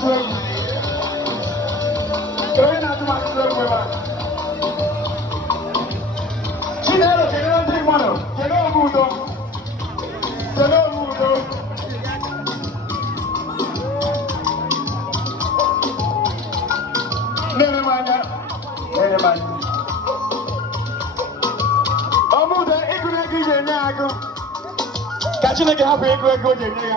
swing. Going out to my swing with us. Chinelo, que no te mano, que no mudo. Que no mudo. Nene manya. Nene manya. Omude, ikune kije nyago. Kachine ke hapo ikwe koje